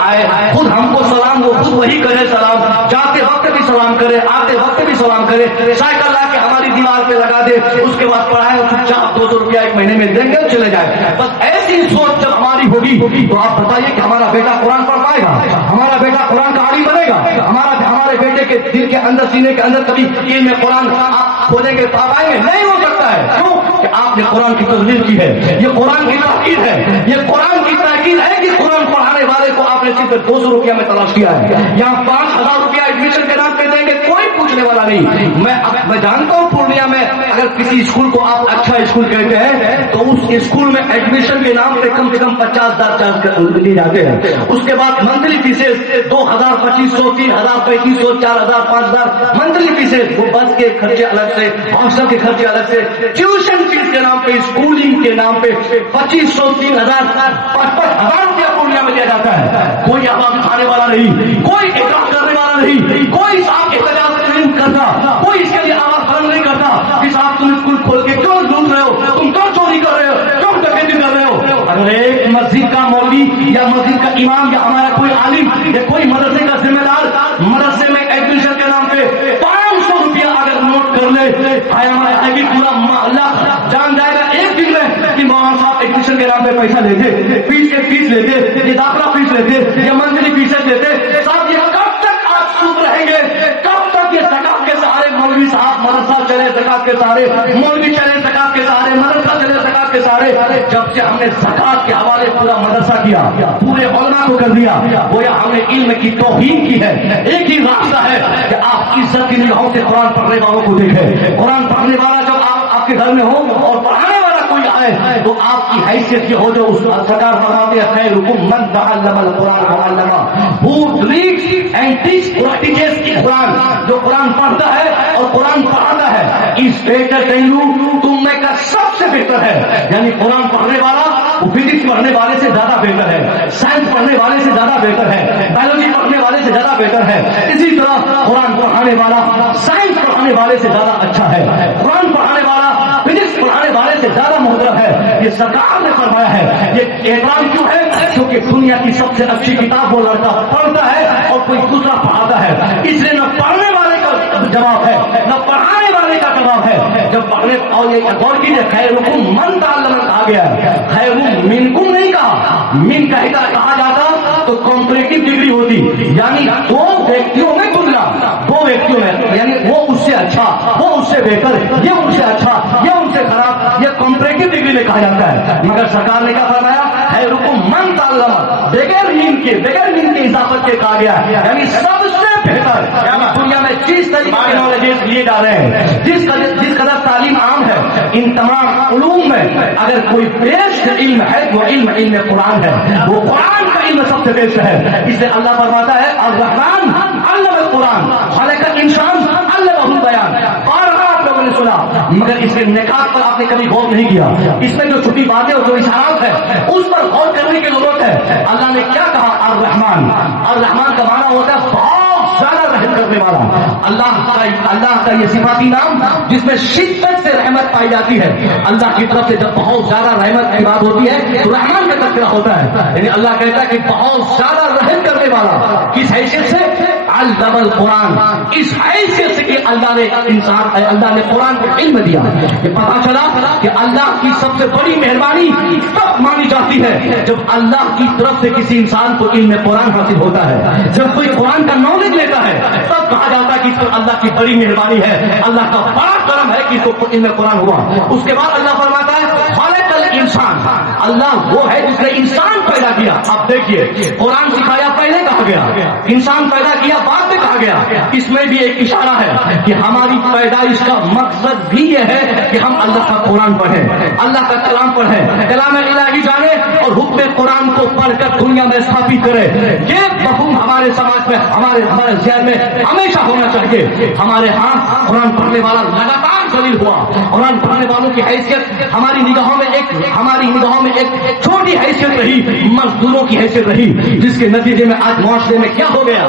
آئے خود ہم کو سلام، وہ خود وہی کرے سلام، جاتے وقت بھی سلام کرے، آتے وقت بھی سلام کرے، سائیکل لا کے ہماری دیوار پہ لگا دے، اس کے بعد پڑھائے چپ چاپ 200 روپیہ ایک مہینے میں دیں گے چلے جائے. بس ایسی سوچ جب ہماری ہوگی تو آپ بتائیے کہ ہمارا بیٹا قرآن پڑھ پائے گا؟ ہمارا بیٹا قرآن کا عالم بنے گا؟ ہمارے بیٹے کے دل کے اندر، سینے کے اندر کبھی علم قرآن آپ کھولیں گے تو آپ آئیں گے؟ نہیں ہو سکتا ہے. کیوں کہ آپ نے قرآن کی تذلیل کی ہے. یہ قرآن کی تاکید ہے، یہ قرآن کی تاکید ہے کہ قرآن پڑھانے والے کو آپ نے صرف 200 روپیہ میں تلاش کیا ہے. یہاں 5000 روپیہ ایڈمیشن کے نام پہ دیں گے، کوئی پوچھنے والا نہیں. میں جانتا ہوں پورنیہ میں اگر کسی اسکول کو آپ اچھا اسکول کہتے ہیں تو اس اسکول میں ایڈمیشن کے نام پہ کم سے کم 50,000 چارج لیے جاتے ہیں. اس کے بعد منتھلی فیسز 2,000 2,500 3,000 3,500 4,000 5,000 منتھلی فیسز. وہ بس کے خرچے الگ سے، ہاسٹل کے خرچے الگ سے، ٹیوشن فیس کے نام پہ، اسکولنگ کے نام پہ 2,500 3,000 5,000 روپیہ پورنیہ میں دیا جاتا ہے. کوئی آواز اٹھانے والا نہیں، کوئی اعتراض کرنے والا نہیں، کوئی صاحب احتجاج نہیں کرتا، کوئی اس کے لیے آواز بلند نہیں کرتا کہ صاحب تم اسکول کھول کے کیوں لوٹ رہے ہو، تم کیوں چوری کر رہے ہو، کیوں ڈکیتی کر رہے ہو. اگر ایک مسجد کا مولوی یا مسجد کا امام یا ہمارا کوئی عالم یا کوئی مدرسے کا ذمہ دار مدرسے میں ایڈمیشن کے نام پہ 500 روپیہ اگر نوٹ کر لے، آگے پورا محلہ جان جائے گا ایک دن میں کہ مولانا صاحب ایڈمیشن کے نام پہ پیسہ لیتے، فیس لیتے، یہ داخلہ فیس لیتے، یہ منتھلی فیسز لیتے. صاحب یہ کب تک آپ چپ رہیں گے؟ کب تک یہ زکات کے سارے مولوی صاحب مدرسہ چلے، زکات کے سارے مولوی چلے، زکات کے سارے مدرسہ چلے، زکات کے سارے. جب سے ہم نے زکات کے حوالے پورا مدرسہ کیا، پورے علماء کو کر دیا، گویا ہم نے علم کی توہین کی ہے. ایک ہی راستہ ہے کہ آپ عزت کی نگاہوں سے قرآن پڑھنے والوں کو دیکھیں. قرآن پڑھنے والا جب آپ کے گھر میں ہو اور پڑھانے والا کوئی آئے تو آپ کی حیثیت یہ ہو جو اس سرکار فرماتے ہیں خیرکم من تعلم القرآن وعلمہ. Who reads and teaches Quran. جو قرآن پڑھتا ہے اور قرآن پڑھاتا ہے is better than you. تم میں کا سب سے بہتر ہے. یعنی قرآن پڑھنے والا فزکس پڑھنے والے سے زیادہ بہتر ہے، سائنس پڑھنے والے سے زیادہ بہتر ہے، بایولوجی پڑھنے والے سے زیادہ بہتر ہے. اسی طرح قرآن پڑھانے والا سائنس پڑھانے والے سے زیادہ اچھا ہے، قرآن پڑھانے والا فزکس پڑھانے والے سے زیادہ محترم ہے. یہ سرکار نے فرمایا ہے. یہ احترام کیوں ہے؟ کیونکہ دنیا کی سب سے اچھی کتاب وہ لڑکا پڑھتا ہے اور کوئی دوسرا پڑھاتا ہے. اس لیے نہ پڑھنے والے کا جواب ہے نہ پڑھانے والے کا جواب ہے. جب پڑھنے اور یہ غور کیجیے خیرکم من تعلم کہا گیا ہے، خیرکم منکم نہیں کہا. من کہا جاتا تو کمپریٹو ڈگری ہوتی، یعنی دو ویکتیوں میں تلنا، دو ویکتیوں میں، یعنی وہ اس سے اچھا، وہ اس سے بہتر، یہ ان سے اچھا، یہ ان سے خراب، یہ کمپریٹو ڈگری میں کہا جاتا ہے. مگر سرکار نے کیا فرمایا؟ خیرکم من تعلم، بغیر من کے اضافت کے کہا گیا، یعنی سب سے بہتر. دنیا میں جس طریقے کے نالجز لیے جا رہے ہیں، جس قدر تعلیم عام ہے، ان تمام علوم میں اگر کوئی بیسٹ علم ہے وہ علم قرآن ہے. وہ قرآن کا علم سب سے بیسٹ ہے. اس لیے اللہ فرماتا ہے الرحمن علم القرآن خلق الانسان علمہ البیان. اور آپ لوگوں نے سنا، مگر اس کے نکات پر آپ نے کبھی غور نہیں کیا. اس میں جو چھوٹی باتیں اور جو اشارات ہیں اس پر غور کرنے کی ضرورت ہے. اللہ نے کیا کہا؟ الرحمن. الرحمن کا معنی ہوتا ہے بہت زیادہ رحم کرنے والا. اللہ کا یہ صفاتی نام جس میں شدت سے رحمت پائی جاتی ہے. اللہ کی طرف سے جب بہت زیادہ رحمت کی بات ہوتی ہے تو رحمان کا تذکرہ ہوتا ہے. یعنی اللہ کہتا ہے کہ بہت زیادہ رحم کرنے والا. کس حیثیت سے؟ علم القرآن. اس حیثیت سے کہ اللہ نے قرآن کو علم دیا. یہ پتا چلا کہ اللہ کی سب سے بڑی مہربانی تب مانی جاتی ہے جب اللہ کی طرف سے کسی انسان کو علم قرآن حاصل ہوتا ہے. جب کوئی قرآن کا نالج لیتا ہے تب کہا جاتا ہے کہ اس پر اللہ کی بڑی مہربانی ہے، اللہ کا بڑا کرم ہے کہ اس کو علم قرآن ہوا. اس کے بعد اللہ فرماتا ہے خالق الانسان. اللہ وہ ہے جس نے انسان پیدا کیا. اب دیکھیے قرآن سکھایا پہلے کہا گیا، انسان پیدا کیا بعد میں کہا گیا. اس میں بھی ایک اشارہ ہے کہ ہماری پیدائش کا مقصد بھی یہ ہے کہ ہم اللہ کا قرآن پڑھیں، اللہ کا کلام پڑھیں، کلام الہی جانے اور حکم قرآن کو پڑھ کر دنیا میں ثابت کرے. یہ مفہوم ہمارے سماج میں، ہمارے ذہن میں ہمیشہ ہونا چاہیے. ہمارے ہاں قرآن پڑھنے والا لگاتار ذلیل ہوا. قرآن پڑھنے والوں کی حیثیت ہماری نگاہوں میں ایک چھوٹی حیثیت رہی، مزدوروں کی حیثیت رہی، جس کے نتیجے میں آج معاشرے میں کیا ہو گیا؟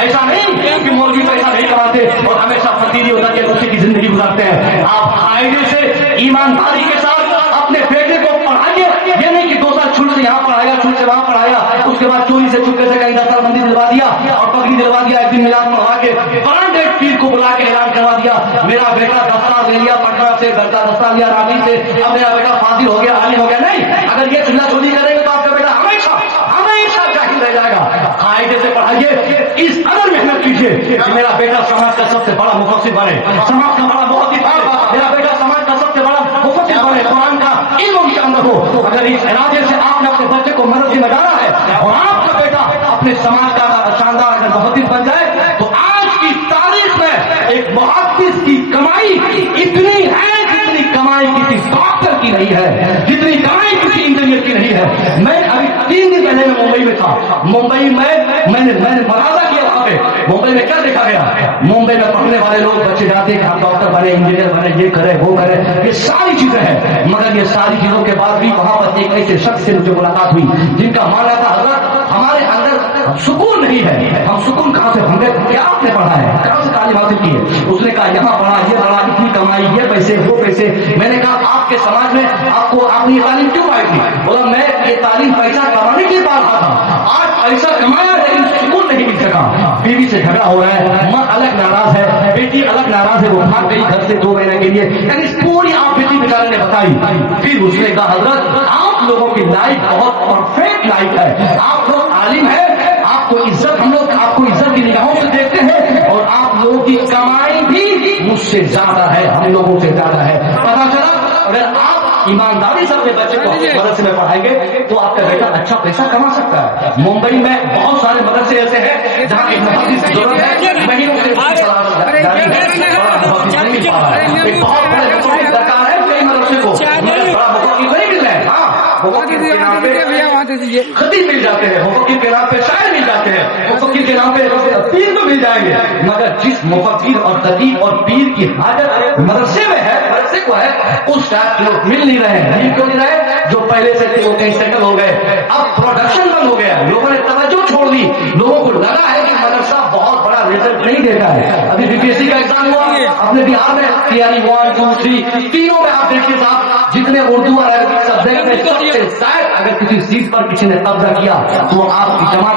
ایسا نہیں کہ مولوی پیسہ نہیں کماتے اور ہمیشہ فقیری ہوتا کہ دوسرے کی زندگی گزارتے ہیں. آپ قاعدے سے ایمانداری کے ساتھ اپنے بیٹے کو پڑھائیے. یہ نہیں کہ 2 سال چھٹ سے یہاں پڑھایا, چھٹ سے وہاں پڑھایا, اس کے بعد چوری سے چپکے سے کہیں دستار بندی دلوا دیا اور پگڑی دلوا دیا, ایک دن میلاد پڑھا کے برانڈیڈ پیر کو بلا کے اعلان کروا دیا میرا بیٹا دستار لے لیا پٹنہ سے, گھر کا دستار لیا رانی سے, اب میرا بیٹا فاضل ہو گیا, عالم ہو گیا. نہیں, اگر یہ چلا چوری کریں گے تو آپ کا بیٹا ہمیشہ ہمیشہ جاہل رہ جائے گا. قاعدے سے پڑھائیے, اس قدر محنت کیجیے کہ میرا بیٹا سماج کا سب سے بڑا مفسر بنے, سماج کا بڑا محدث بنے, میرا بیٹا سماج کا سب سے بڑا مفسر بنے, قرآن کا علم ان کے اندر ہو. اگر اس ارادے سے آپ نے اپنے بچے کو مدرسے میں ڈالا ہے اور آپ کا بیٹا اپنے سماج کا شاندار اگر محدث بن جائے تو آج کی تاریخ میں ایک محدث کی کمائی اتنی ہے جتنی کمائی کسی ڈاکٹر کی نہیں ہے, جتنی کمائی کسی انجینئر کی نہیں ہے. میں ابھی 3 دن پہلے میں ممبئی میں تھا. ممبئی میں نے ملاحظہ کیا وہاں پہ ممبئی میں کیا دیکھا گیا. ممبئی میں پڑھنے والے لوگ بچے جاتے ہیں کہ ہم ڈاکٹر بنے, انجینئر بنے, یہ کرے وہ کرے, یہ ساری چیزیں ہیں. مگر یہ ساری چیزوں کے بعد بھی وہاں پر ایک ایسے شخص سے مجھے ملاقات ہوئی جن کا مانا تھا حضرت ہمارے اندر سکون نہیں ہے, ہم سکون کہاں سے, ہم نے کیا آپ نے پڑھا ہے, کہاں سے تعلیم حاصل کی ہے. اس نے کہا یہاں پڑھا, یہ پڑھا, اتنی کمائی, یہ پیسے وہ پیسے. میں نے کہا آپ کے سماج میں آپ نے یہ تعلیم کیوں پائی تھی؟ بولا میں یہ تعلیم پیسہ کمانے کے لیے پا رہا تھا, آج پیسہ کمایا لیکن سکون نہیں مل سکا. بیوی سے جھگڑا ہو رہا ہے, ماں الگ ناراض ہے, بیٹی الگ ناراض ہے, وہ بھاگ گئی گھر سے 2 مہینے کے لیے. یعنی پوری آپ بیٹی بیچارے نے بتائی. پھر اس نے کہا حضرت آپ لوگوں کی لائف بہت پرفیکٹ لائف ہے, آپ لوگ عالم ہے, آپ کو عزت, ہم لوگ آپ کو عزت کی نگاہوں سے دیکھتے ہیں اور آپ لوگوں کی کمائی بھی مجھ سے زیادہ ہے, ہم لوگوں سے زیادہ ہے. پتا چلا اگر آپ ایمانداری سے اپنے بچے کو مدرسے میں پڑھائیں گے تو آپ کا بیٹا اچھا پیسہ کما سکتا ہے. ممبئی میں بہت سارے مدرسے ایسے ہیں جہاں ایک محدث کی ضرورت ہے, مہینوں سے ایک بہت بڑے مفتی درکار ہے کئی مدرسے کو, مگر بڑا مفتی نہیں مل رہا ہے. ہاں مفقر کے نام پہ خطیب مل جاتے ہیں, مفقر کے نام پہ شاعر مل جاتے ہیں, مفقر کے نام پہ پیر تو مل جائیں گے, مگر جس مفقر اور خطیب اور پیر کی حاجت مدرسے میں ہے, مدرسے کو ہے, اس ٹائپ کے لوگ مل نہیں رہے ہیں. کیوں نہیں رہے؟ جو پہلے سے تھے وہ کہیں سیٹل ہو گئے, اب پروڈکشن بند ہو گیا, لوگوں نے توجہ چھوڑ دی, لوگوں کو لگا ہے کہ مدرسہ بہت بڑا رزلٹ نہیں دیتا ہے. ابھی BPSC کا ایگزام ہوا اپنے بہار میں, یعنی 1 2 3 تینوں میں آپ دیکھیے صاحب جتنے اردو اور عربی سبجیکٹ میں سب سے زائد اگر کسی سیٹ پر کسی نے قبضہ کیا تو آپ کی جماعت